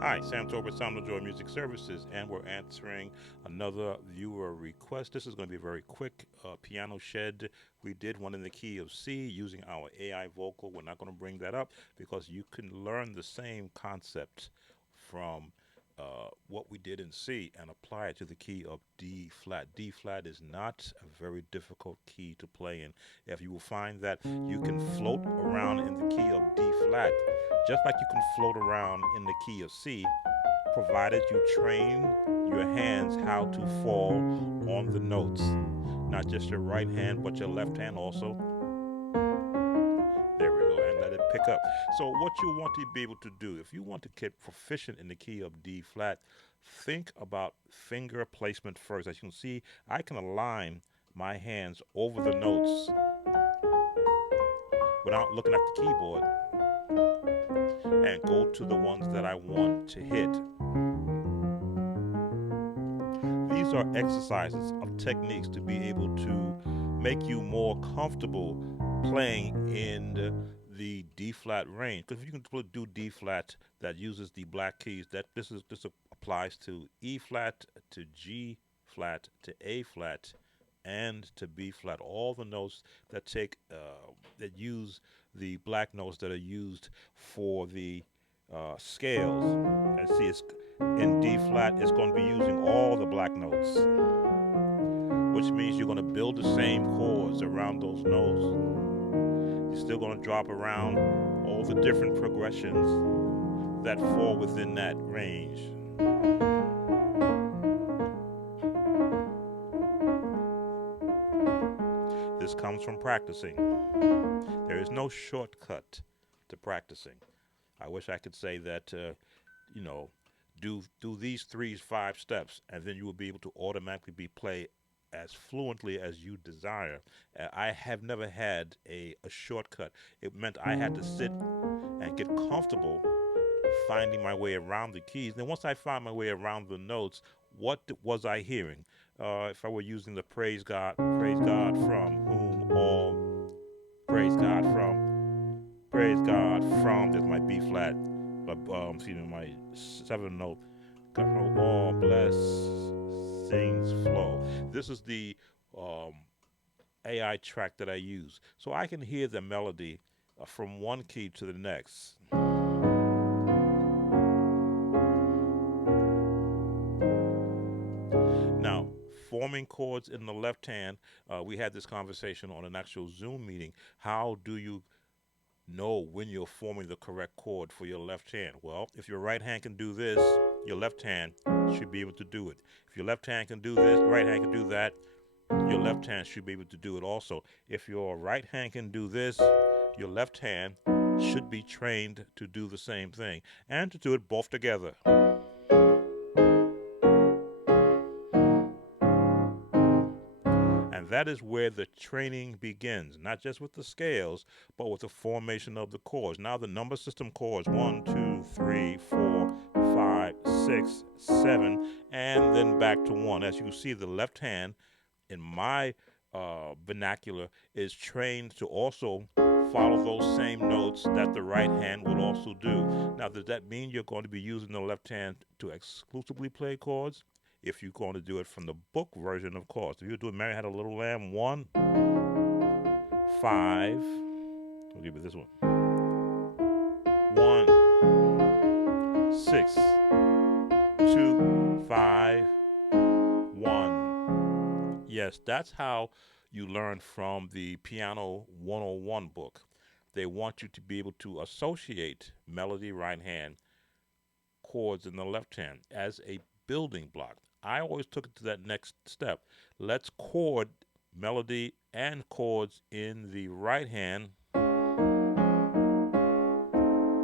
Hi, Sam Torber, Sound of Joy Music Services, and we're answering another viewer request. This is going to be a very quick piano shed. We did one in the key of C using our AI vocal. We're not going to bring that up because you can learn the same concept from what we did in C and apply it to the key of D flat. D flat is not a very difficult key to play in. If you will find that you can float around in the key of D flat, just like you can float around in the key of C, provided you train your hands how to fall on the notes. Not just your right hand, but your left hand also. There we go, and let it pick up. So, what you want to be able to do, if you want to get proficient in the key of D flat, think about finger placement first. As you can see, I can align my hands over the notes without looking at the keyboard and go to the ones that I want to hit. These are exercises of techniques to be able to make you more comfortable playing in the D flat range. Because if you can do D flat that uses the black keys, that this applies to E flat, to G flat, to A flat, and to B flat. All the notes that use the black notes that are used for the scales. And see, it's in D flat. It's going to be using all the black notes, which means you're going to build the same chords around those notes. You're still going to drop around all the different progressions that fall within that range. This comes from practicing. There is no shortcut to practicing. I wish I could say that, you know, do these 3 5 steps, and then you will be able to automatically be play as fluently as you desire. I have never had a shortcut. It meant I had to sit and get comfortable finding my way around the keys. Then once I found my way around the notes, what was I hearing? If I were using the praise God from whom all praise God from. There's my B flat, excuse me, my 7 note. God from all blessings flow. This is the um, AI track that I use, so I can hear the melody from one key to the next. Now, forming chords in the left hand, we had this conversation on an actual Zoom meeting. How do you know when you're forming the correct chord for your left hand? Well, if your right hand can do this, your left hand should be able to do it. If your left hand can do this, right hand can do that, your left hand should be able to do it also. If your right hand can do this, your left hand should be trained to do the same thing and to do it both together. And that is where the training begins, not just with the scales, but with the formation of the chords. Now, the number system chords 1, 2, 3, 4, 5, 6, 7, and then back to 1. As you can see, the left hand in my vernacular is trained to also follow those same notes that the right hand would also do. Now, does that mean you're going to be using the left hand to exclusively play chords? If you're going to do it from the book version, of course. If you're doing Mary Had a Little Lamb, 1, 5, we'll give it this one. 1, 6, 2, 5, 1. Yes, that's how you learn from the Piano 101 book. They want you to be able to associate melody right hand, chords in the left hand as a building block. I always took it to that next step. Let's chord melody and chords in the right hand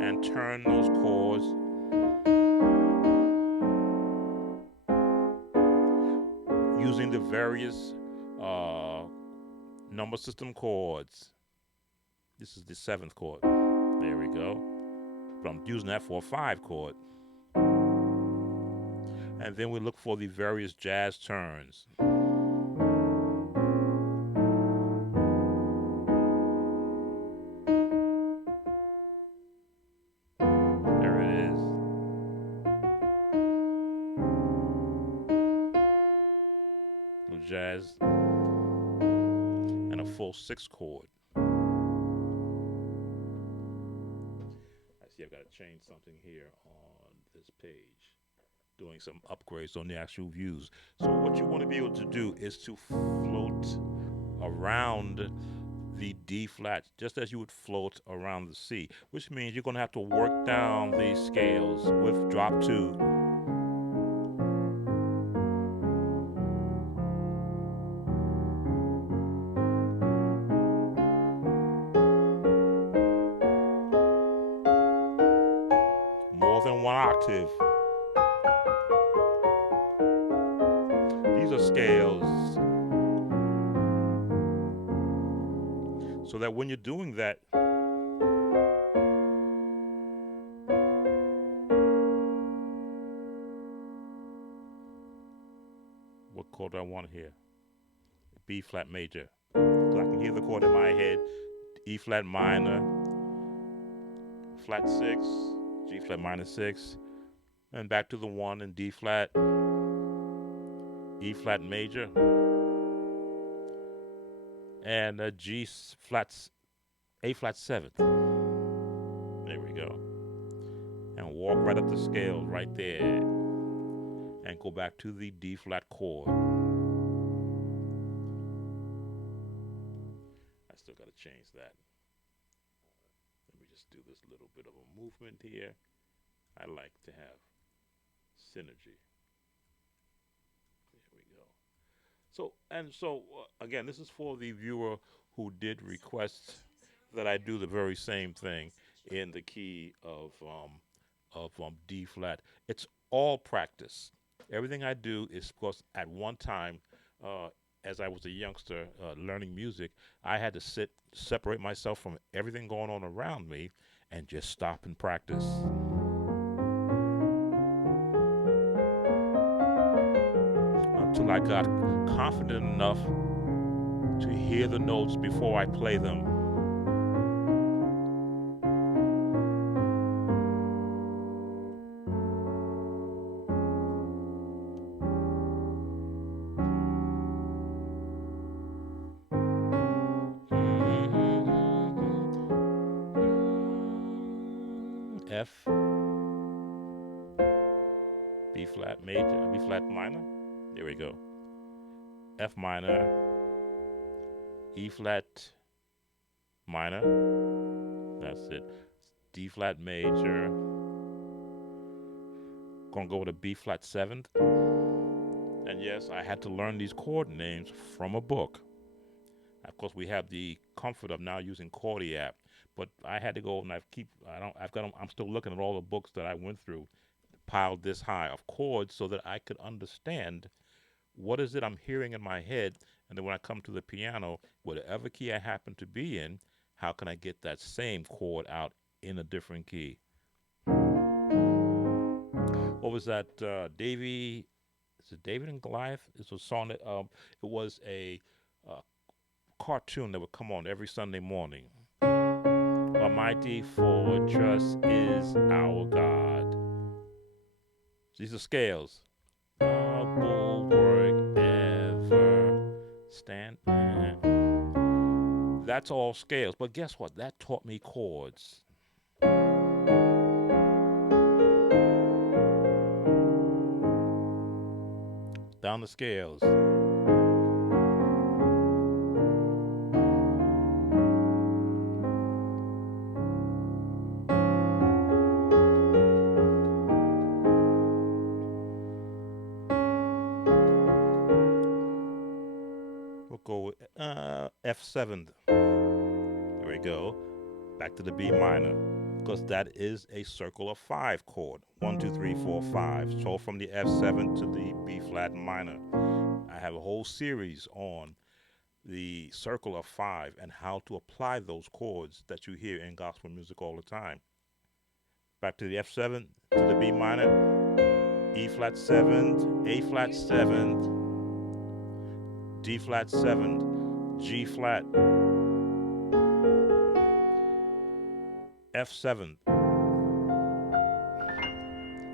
and turn those chords using the various uh, number system chords. This is the 7th chord. There we go. But I'm using that for a 5 chord. And then we look for the various jazz turns. There it is. jazz, and a full 6 chord. I see I've got to change something here on this page, doing some upgrades on the actual views. So what you want to be able to do is to float around the D flat just as you would float around the C, which means you're going to have to work down these scales with drop 2. More than 1 octave. These are scales so that when you're doing that, what chord do I want here? B flat major. Because I can hear the chord in my head. E flat minor, flat 6, G flat minor 6, and back to the 1 and D flat, E flat major, and A flat 7th. There we go. And walk right up the scale right there and go back to the D flat chord. I still got to change that. Let me just do this little bit of a movement here. I like to have synergy. There we go. So again, this is for the viewer who did request that I do the very same thing in the key of D flat. It's all practice. Everything I do is, of course, at one time, as I was a youngster learning music, I had to separate myself from everything going on around me and just stop and practice. Until I got confident enough to hear the notes before I play them. F, B flat major, B flat minor. There we go. F minor, E flat minor. That's it. D flat major. Gonna go with a B flat 7th. And yes, I had to learn these chord names from a book. Of course, we have the comfort of now using Chordy app, but I had to go and I'm still looking at all the books that I went through, piled this high of chords so that I could understand what is it I'm hearing in my head, and then when I come to the piano, whatever key I happen to be in, how can I get that same chord out in a different key? What was that? Davy, is it David and Goliath? It's a song that it was a cartoon that would come on every Sunday morning. A mighty fortress is our God. These are scales. A bulwark ever stand. That's all scales. But guess what? That taught me chords. Down the scales. We'll go with F7. There we go. Back to the B minor, because that is a circle of 5 chord. 1, 2, 3, 4, 5. So from the F7 to the B flat minor. I have a whole series on the circle of 5 and how to apply those chords that you hear in gospel music all the time. Back to the F7 to the B minor, E flat 7th, A flat 7th, D flat 7th, G flat, F7.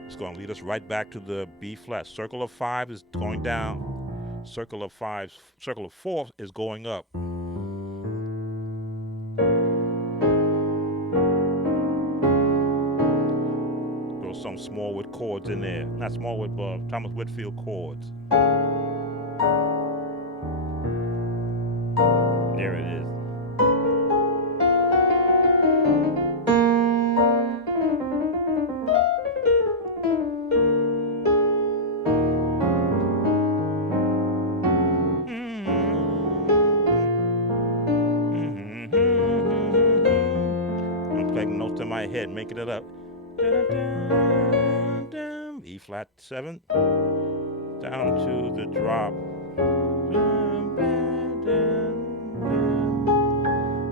It's going to lead us right back to the B flat. Circle of 5 is going down. Circle of fives, circle of fourths is going up. Throw some Smallwood chords in there. Not Smallwood, but Thomas Whitfield chords. There it is. I'm playing notes in my head, making it up. E flat 7 down to the drop.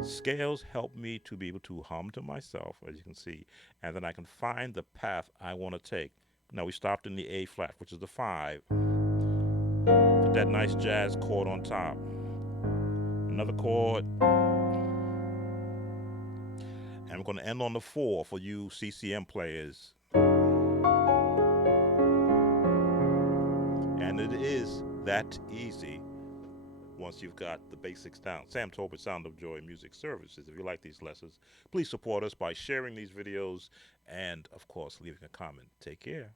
Scales help me to be able to hum to myself, as you can see, and then I can find the path I want to take. Now we stopped in the A flat, which is the 5. Put that nice jazz chord on top. Another chord. And we're going to end on the 4 for you CCM players. And it is that easy once you've got the basics down. Sam Tolbert, Sound of Joy Music Services. If you like these lessons, please support us by sharing these videos and, of course, leaving a comment. Take care.